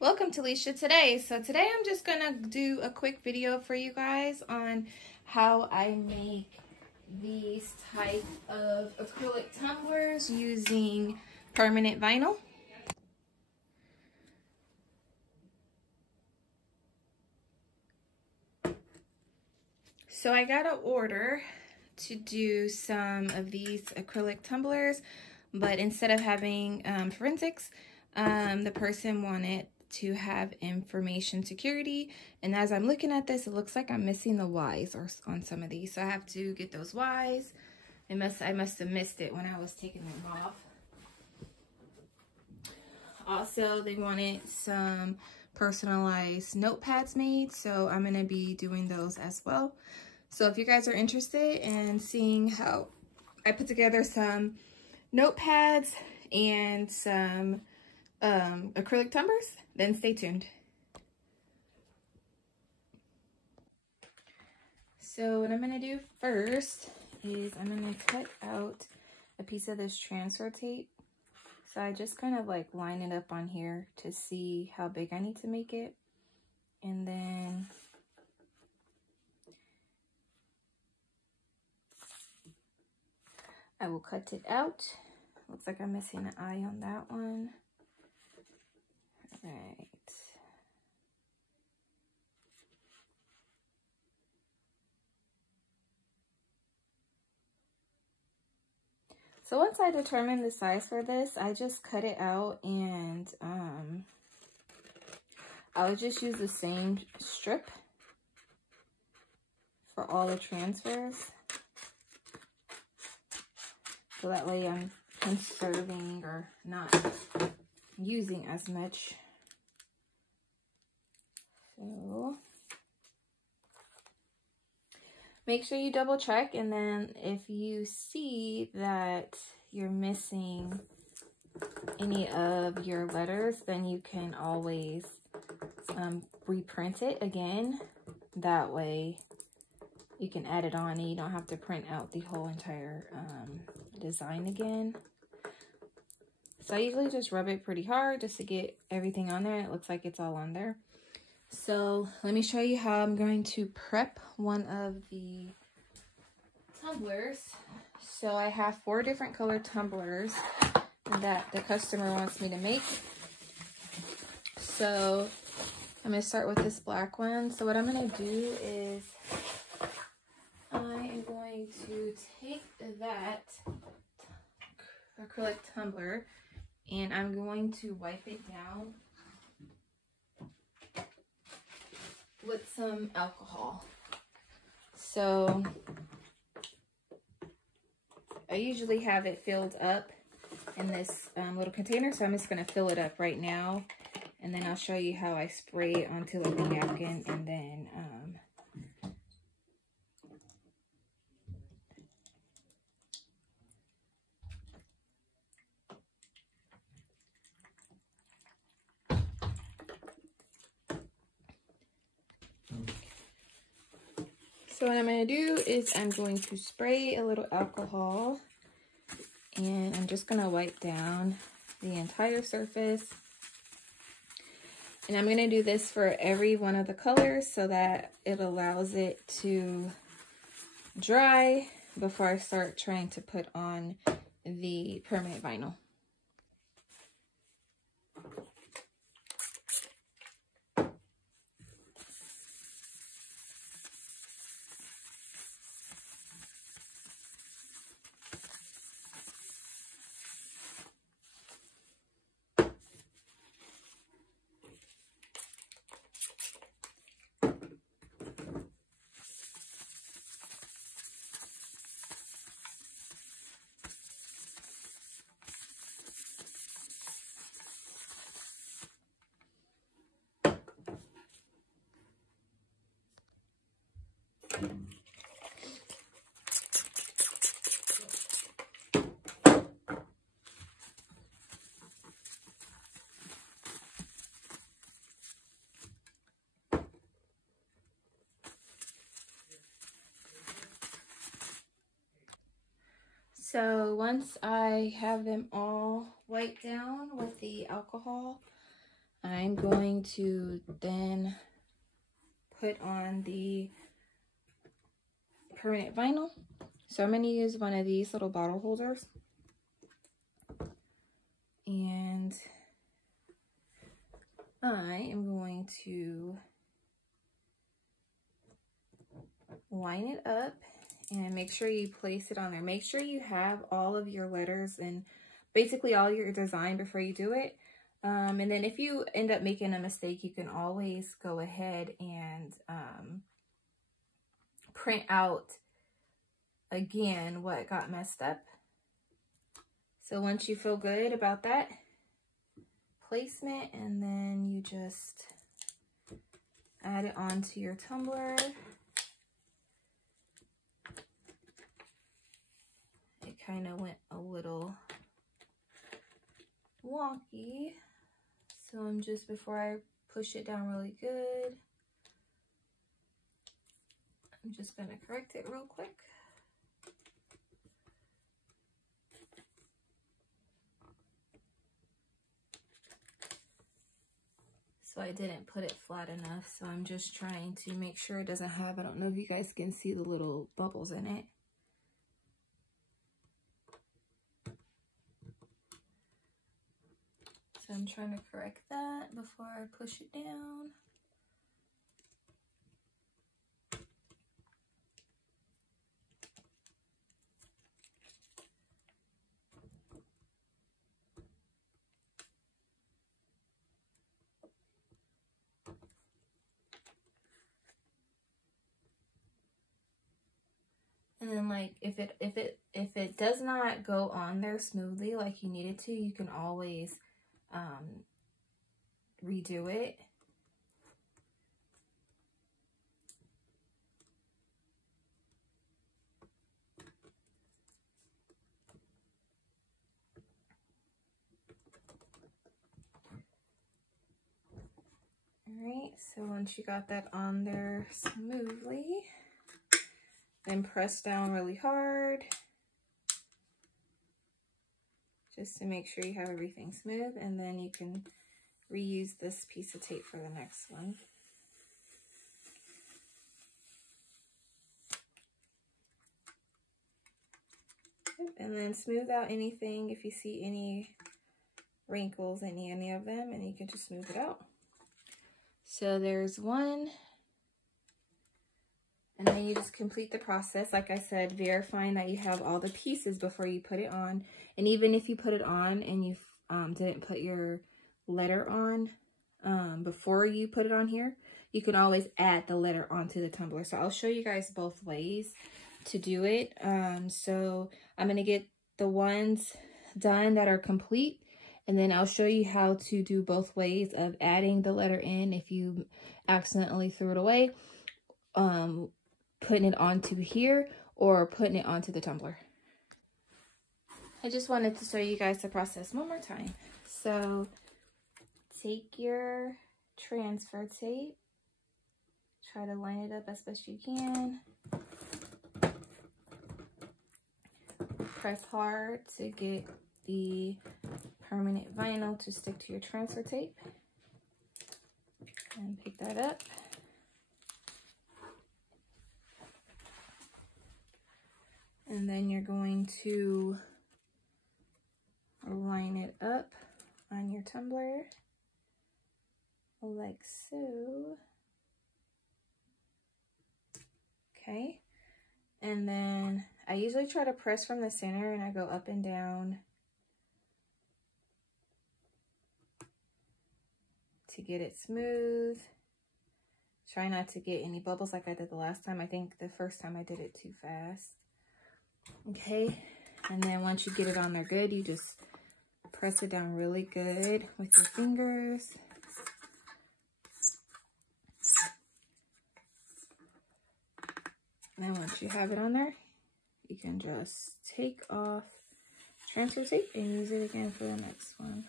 Welcome to Leisha Today. So today I'm just gonna do a quick video for you guys on how I make these type of acrylic tumblers using permanent vinyl. So I got an order to do some of these acrylic tumblers, but instead of having forensics, the person wanted to have information security, and as I'm looking at this, it looks like I'm missing the Y's on some of these, so I have to get those Y's. I must have missed it when I was taking them off. Also, they wanted some personalized notepads made, so I'm going to be doing those as well. So if you guys are interested in seeing how I put together some notepads and some acrylic tumblers, then stay tuned. So what I'm going to do first is I'm going to cut out a piece of this transfer tape. So I just kind of like line it up on here to see how big I need to make it. And then I will cut it out. Looks like I'm missing an eye on that one. All right. So once I determine the size for this, I just cut it out, and I would just use the same strip for all the transfers. So that way I'm conserving or not using as much. So make sure you double check, and then if you see that you're missing any of your letters, then you can always reprint it again. That way you can add it on and you don't have to print out the whole entire design again. So I usually just rub it pretty hard just to get everything on there. It looks like it's all on there. So let me show you how I'm going to prep one of the tumblers. So I have 4 different color tumblers that the customer wants me to make. So I'm going to start with this black one. So what I'm going to do is I am going to take that acrylic tumbler and I'm going to wipe it down with some alcohol. So I usually have it filled up in this little container, so I'm just going to fill it up right now, and then I'll show you how I spray it onto like a napkin, and then so what I'm going to do is I'm going to spray a little alcohol, and I'm just going to wipe down the entire surface. And I'm going to do this for every one of the colors so that it allows it to dry before I start trying to put on the permanent vinyl. So once I have them all wiped down with the alcohol, I'm going to then put on the permanent vinyl. So I'm going to use one of these little bottle holders. And I am going to line it up and make sure you place it on there. Make sure you have all of your letters and basically all your design before you do it. And then if you end up making a mistake, you can always go ahead and print out again what got messed up. So once you feel good about that placement, and then you just add it onto your tumbler. It kind of went a little wonky. So I'm just, before I push it down really good, I'm just going to correct it real quick. So I didn't put it flat enough, so I'm just trying to make sure it doesn't have, I don't know if you guys can see the little bubbles in it. So I'm trying to correct that before I push it down. And then, like, if it does not go on there smoothly like you need it to, you can always redo it. Alright, so once you got that on there smoothly, then press down really hard just to make sure you have everything smooth, and then you can reuse this piece of tape for the next one. And then smooth out anything if you see any wrinkles in any of them, and you can just smooth it out. So there's one, and then you just complete the process. Like I said, verifying that you have all the pieces before you put it on. And even if you put it on and you didn't put your letter on before you put it on here, you can always add the letter onto the tumbler. So I'll show you guys both ways to do it. So I'm going to get the ones done that are complete, and then I'll show you how to do both ways of adding the letter in if you accidentally threw it away, putting it onto here, or putting it onto the tumbler. I just wanted to show you guys the process one more time. So take your transfer tape, try to line it up as best you can. Press hard to get the permanent vinyl to stick to your transfer tape. And pick that up. And then you're going to line it up on your tumbler like so. Okay. And then I usually try to press from the center, and I go up and down to get it smooth. Try not to get any bubbles like I did the last time. I think the first time I did it too fast. Okay, and then once you get it on there good, you just press it down really good with your fingers. And then once you have it on there, you can just take off transfer tape and use it again for the next one.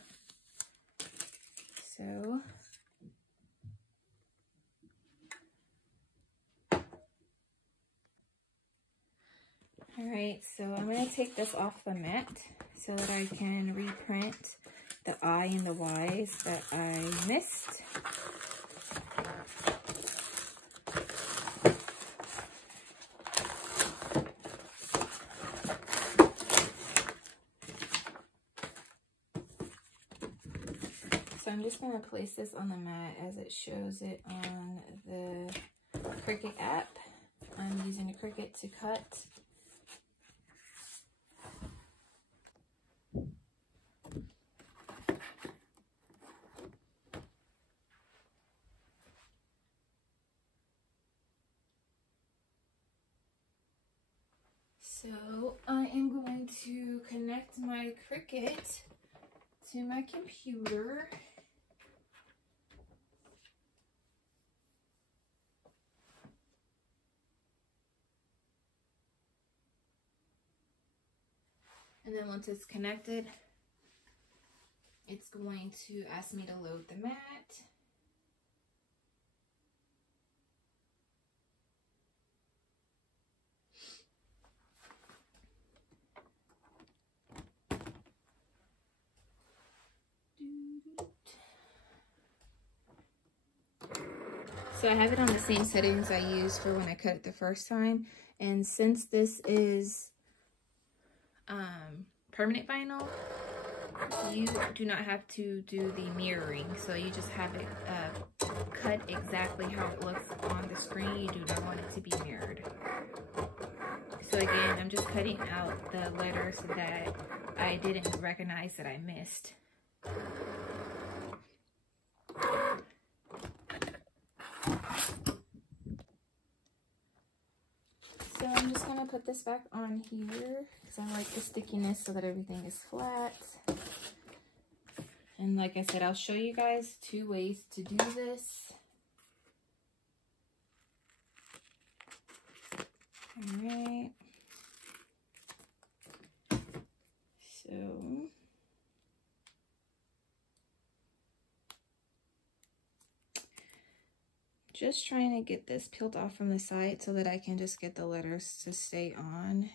So all right, so I'm going to take this off the mat so that I can reprint the I and the Y's that I missed. So I'm just going to place this on the mat as it shows it on the Cricut app. I'm using a Cricut to cut. So I am going to connect my Cricut to my computer. And then once it's connected, it's going to ask me to load the mat. So I have it on the same settings I used for when I cut it the first time. And since this is permanent vinyl, you do not have to do the mirroring. So you just have it cut exactly how it looks on the screen. You do not want it to be mirrored. So again, I'm just cutting out the letters that I didn't recognize that I missed. So I'm just going to put this back on here because I like the stickiness so that everything is flat. And like I said, I'll show you guys 2 ways to do this. All right. So just trying to get this peeled off from the side so that I can just get the letters to stay on.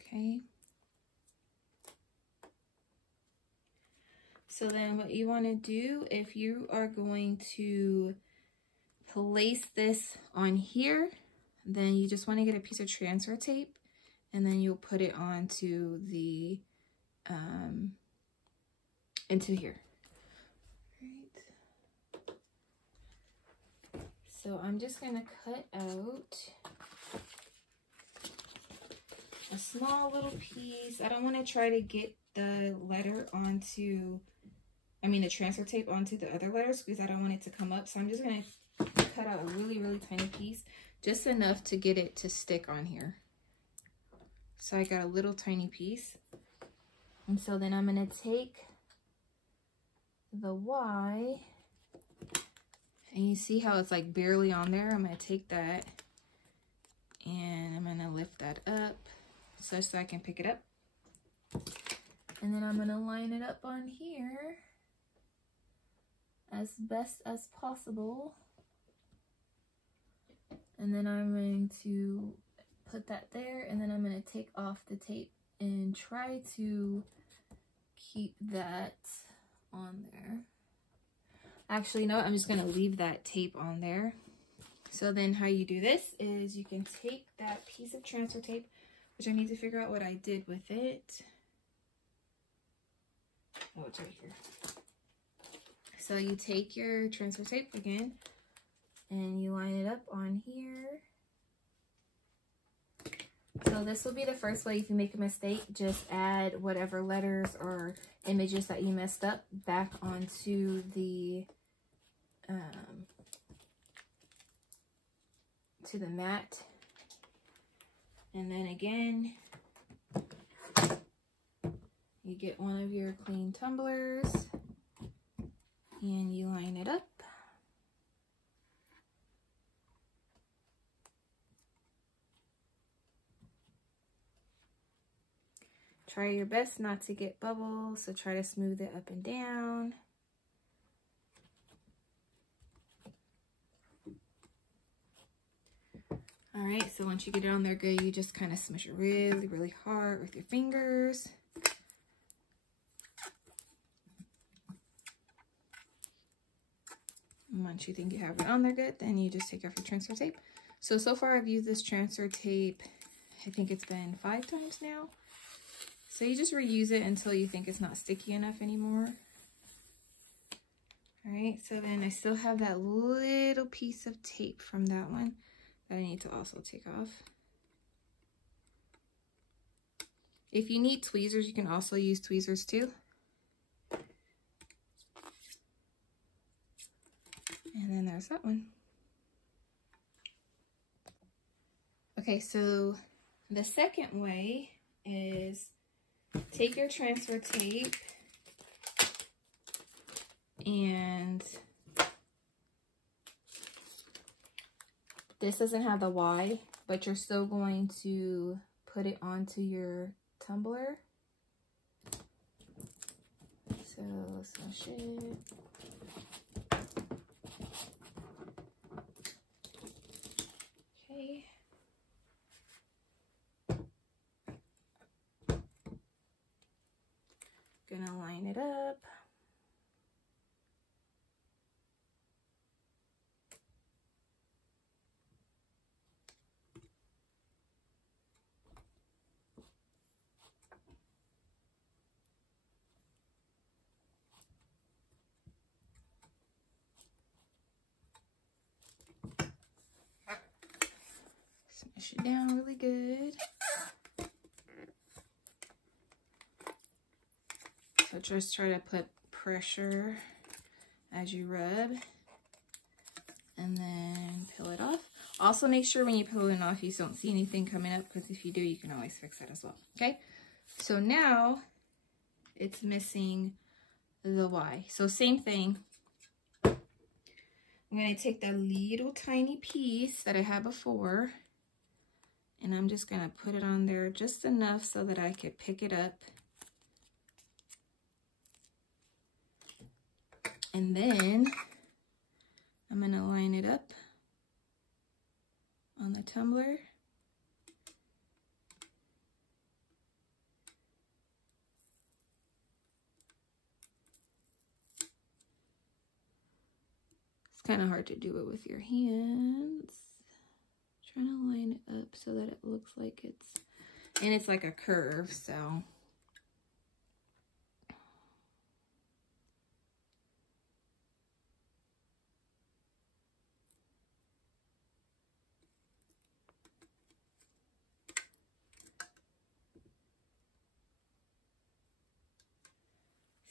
Okay. So then what you want to do, if you are going to place this on here, then you just want to get a piece of transfer tape and then you'll put it onto the, into here. So I'm just going to cut out a small little piece. I don't want to try to get the letter onto, the transfer tape onto the other letters because I don't want it to come up. So I'm just going to cut out a really, really tiny piece, just enough to get it to stick on here. So I got a little tiny piece. And so then I'm going to take the Y. And you see how it's like barely on there? I'm going to take that and I'm going to lift that up such that I can pick it up. And then I'm going to line it up on here as best as possible. And then I'm going to put that there and then I'm going to take off the tape and try to keep that on there. Actually, no, I'm just going to leave that tape on there. So then how you do this is you can take that piece of transfer tape, which I need to figure out what I did with it. Oh, it's right here. So you take your transfer tape again and you line it up on here. So this will be the first way if you make a mistake, just add whatever letters or images that you messed up back onto the to the mat. And then again, you get one of your clean tumblers and you line it up. Try your best not to get bubbles, so try to smooth it up and down. All right, so once you get it on there good, you just kind of smush it really, really hard with your fingers. And once you think you have it on there good, then you just take off your transfer tape. So far I've used this transfer tape, I think it's been 5 times now. So you just reuse it until you think it's not sticky enough anymore. All right, so then I still have that little piece of tape from that one that I need to also take off. If you need tweezers, you can also use tweezers too. And then there's that one. Okay, so the second way is take your transfer tape and this doesn't have the Y, but you're still going to put it onto your tumbler. So smush it. Okay. Gonna line it up. Smash it down really good. So just try to put pressure as you rub and then peel it off. Also make sure when you peel it off you don't see anything coming up, because if you do you can always fix that as well. Okay, so now it's missing the Y. So same thing. I'm going to take that little tiny piece that I had before and I'm just going to put it on there just enough so that I could pick it up. And then I'm going to line it up on the tumbler. It's kind of hard to do it with your hands. Trying to line it up so that it looks like it's like a curve, so.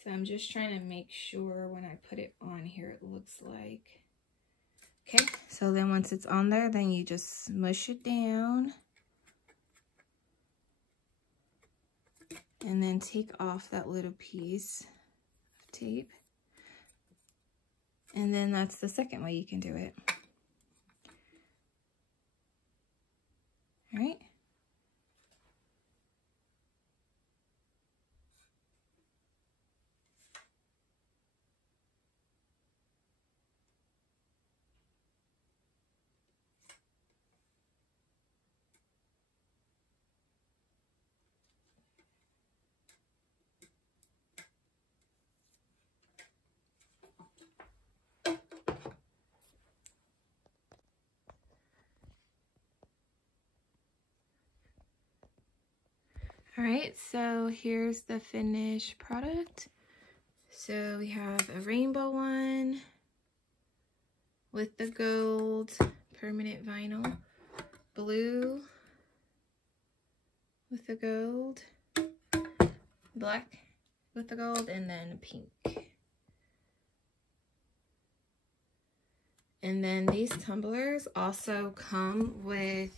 So I'm just trying to make sure when I put it on here, it looks like. Okay, so then once it's on there, then you just smush it down. And then take off that little piece of tape. And then that's the second way you can do it. All right. All right, so here's the finished product. So we have a rainbow one with the gold permanent vinyl, blue with the gold, black with the gold, and then pink. And then these tumblers also come with,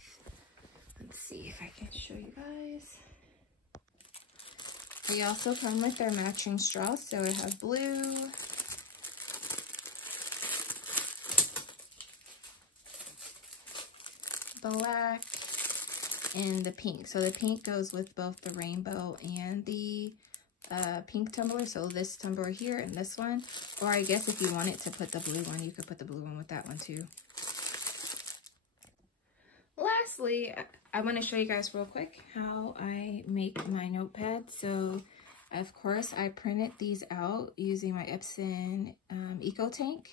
let's see if I can show you guys. They also come with their matching straws, so it has blue, black, and the pink. So the pink goes with both the rainbow and the pink tumbler. So this tumbler here and this one. Or I guess if you wanted to put the blue one, you could put the blue one with that one too. Lastly, I want to show you guys real quick how I make my notepad. So, of course, I printed these out using my Epson Eco Tank.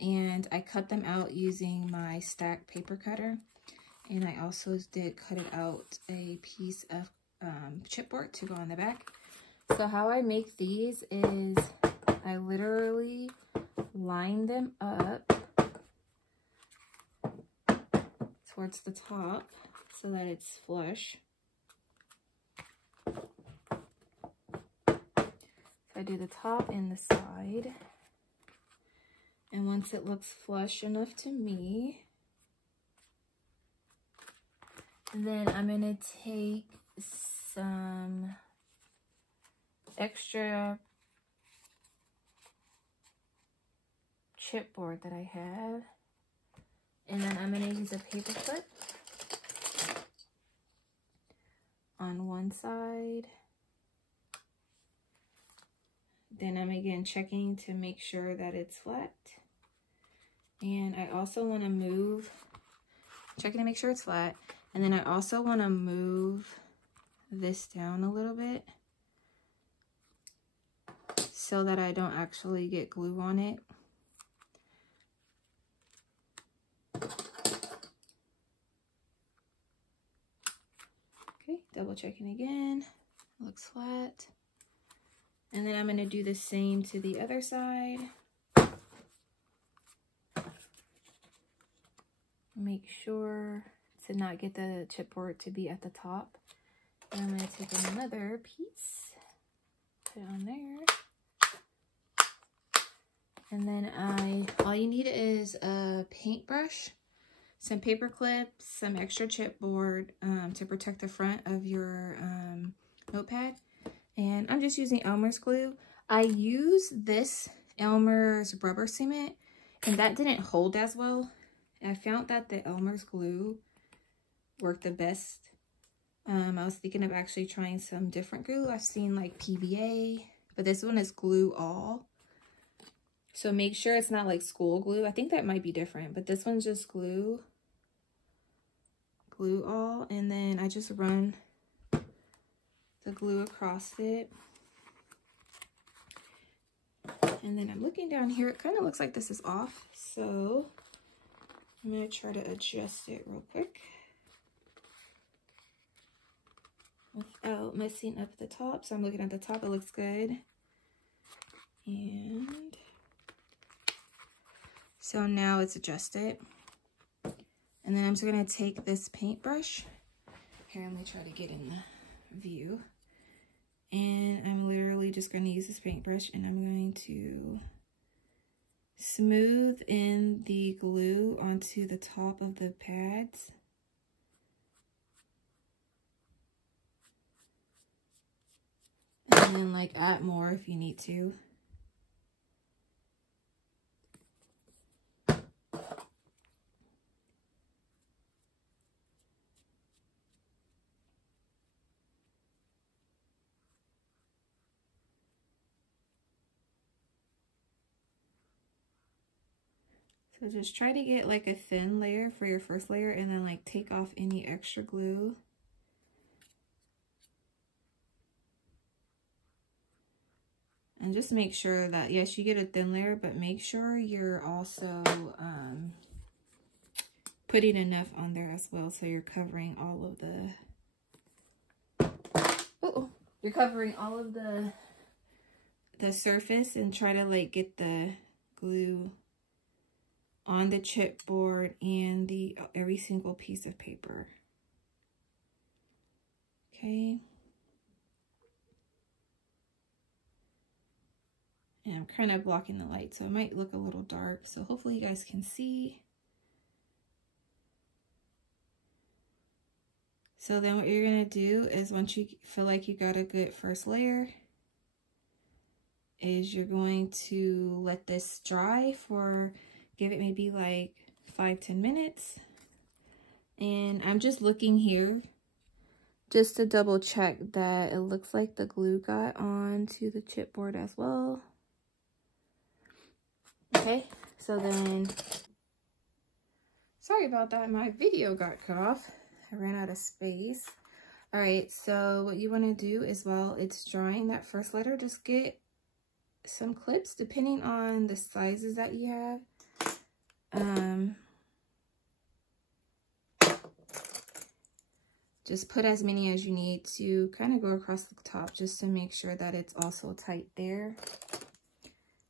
and I cut them out using my stack paper cutter. And I also did cut it out a piece of chipboard to go on the back. So how I make these is I literally line them up towards the top so that it's flush. So I do the top and the side. And once it looks flush enough to me, then I'm going to take some extra chipboard that I have, and then I'm going to use a paper clip on one side. Then I'm again checking to make sure that it's flat. And I also want to checking to make sure it's flat. And then I also want to move this down a little bit so that I don't actually get glue on it. Okay, double checking again. Looks flat. And then I'm going to do the same to the other side. Make sure to not get the chipboard to be at the top. And I'm going to take another piece, put it on there. And then all you need is a paintbrush, some paper clips, some extra chipboard to protect the front of your notepad. And I'm just using Elmer's glue. I use this Elmer's rubber cement, and that didn't hold as well. I found that the Elmer's glue worked the best. I was thinking of actually trying some different glue. I've seen like PVA, but this one is glue all. So make sure it's not like school glue. I think that might be different, but this one's just glue all. And then I just run the glue across it. And then I'm looking down here. It kind of looks like this is off. So I'm going to try to adjust it real quick without messing up the top. So I'm looking at the top. It looks good. And so now it's adjusted. And then I'm just going to take this paintbrush. Here, let me try to get in the view. And I'm literally just going to use this paintbrush, and I'm going to smooth in the glue onto the top of the pads. And then like add more if you need to. So just try to get like a thin layer for your first layer, and then like take off any extra glue. And just make sure that, yes, you get a thin layer, but make sure you're also putting enough on there as well, so you're covering all of the, you're covering all of the surface, and try to like get the glue on the chipboard and every single piece of paper. Okay. And I'm kind of blocking the light, so it might look a little dark. So hopefully you guys can see. So then what you're going to do is, once you feel like you got a good first layer, is you're going to let this dry for, give it maybe like 5-10 minutes. And I'm just looking here just to double check that it looks like the glue got onto the chipboard as well. Okay, so then, sorry about that, my video got cut off. I ran out of space. All right, so what you want to do is, while it's drying that first layer, just get some clips depending on the sizes that you have. just put as many as you need to kind of go across the top just to make sure that it's also tight there.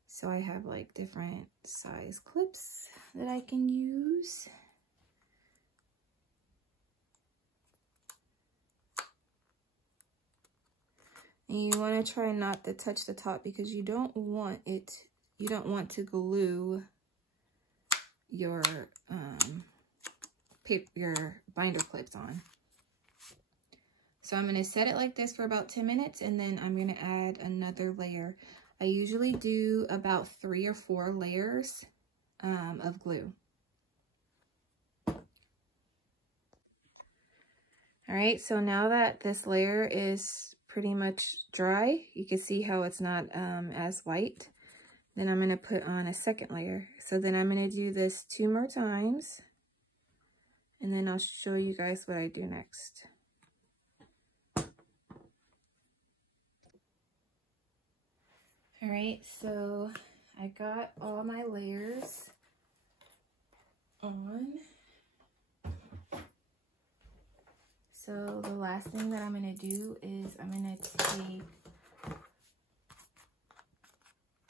So I have like different size clips that I can use. And you want to try not to touch the top because you don't want to glue your your binder clips on. So I'm going to set it like this for about 10 minutes and then I'm going to add another layer. I usually do about 3 or 4 layers of glue. All right, so now that this layer is pretty much dry, you can see how it's not as white. Then I'm going to put on a second layer. So then I'm going to do this 2 more times. And then I'll show you guys what I do next. All right, so I got all my layers on. So the last thing that I'm going to do is I'm going to take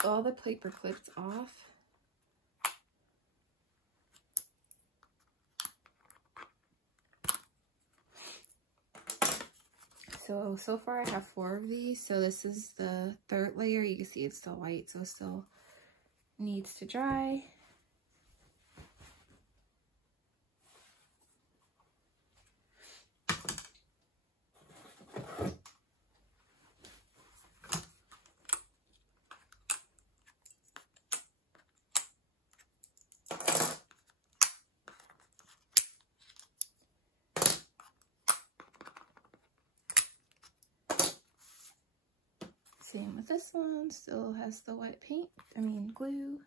all the paper clips off. So far I have 4 of these. So this is the 3rd layer. You can see it's still white, so it still needs to dry. Same with this one, still has the wet glue.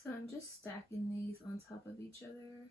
So I'm just stacking these on top of each other.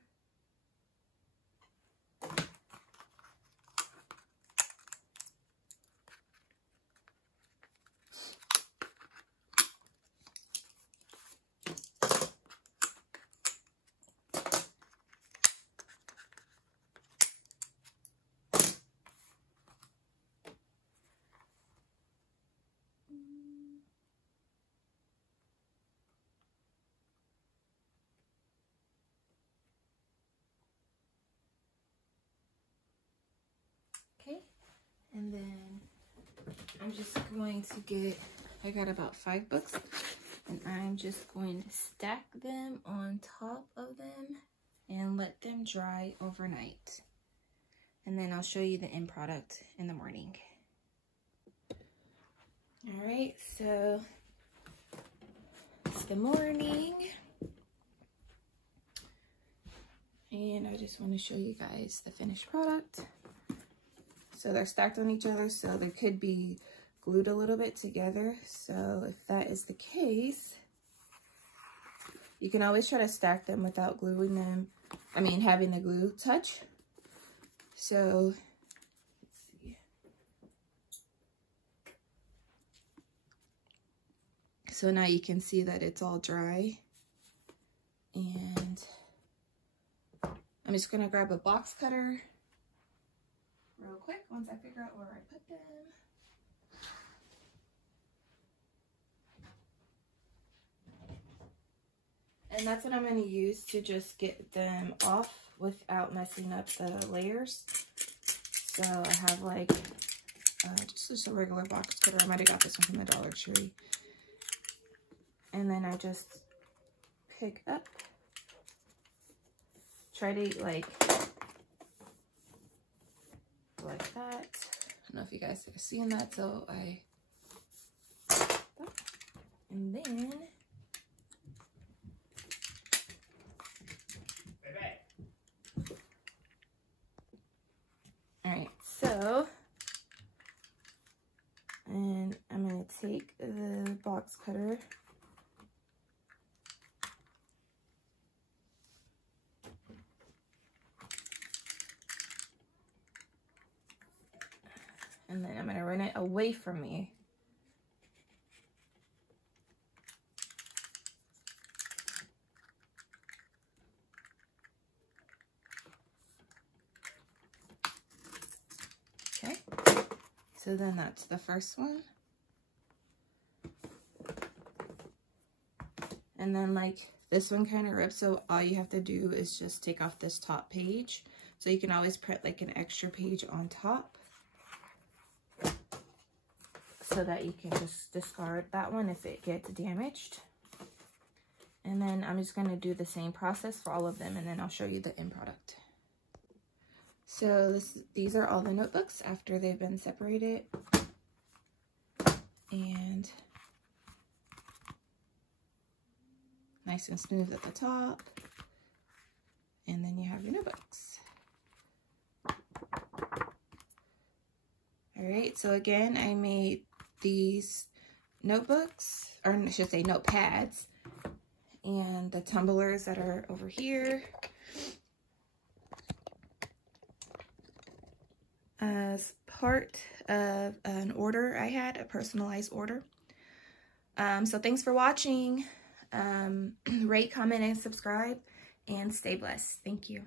Okay, and then I'm just going to get, I got about 5 books, and I'm just going to stack them on top of them and let them dry overnight. And then I'll show you the end product in the morning. All right, so it's the morning. And I just want to show you guys the finished product. So they're stacked on each other, so they could be glued a little bit together. So if that is the case, you can always try to stack them without gluing them. Having the glue touch. So let's see. So now you can see that it's all dry. And I'm just gonna grab a box cutter real quick once I figure out where I put them. And that's what I'm going to use to just get them off without messing up the layers. So I have like just a regular box cutter. I might have got this one from the Dollar Tree. And then I just pick up, try to like that. I don't know if you guys are seeing that, so and then So, and I'm going to take the box cutter. And then I'm going to run it away from me. Okay, so then that's the first one. And then like this one kind of rips, so all you have to do is just take off this top page. So you can always print like an extra page on top, so that you can just discard that one if it gets damaged. And then I'm just going to do the same process for all of them, and then I'll show you the end product. So these are all the notebooks after they've been separated. And nice and smooth at the top. And then you have your notebooks. All right, so again, I made these notebooks, or I should say notepads, and the tumblers that are over here as part of an order I had, a personalized order. So thanks for watching. Rate, comment, and subscribe, and stay blessed. Thank you.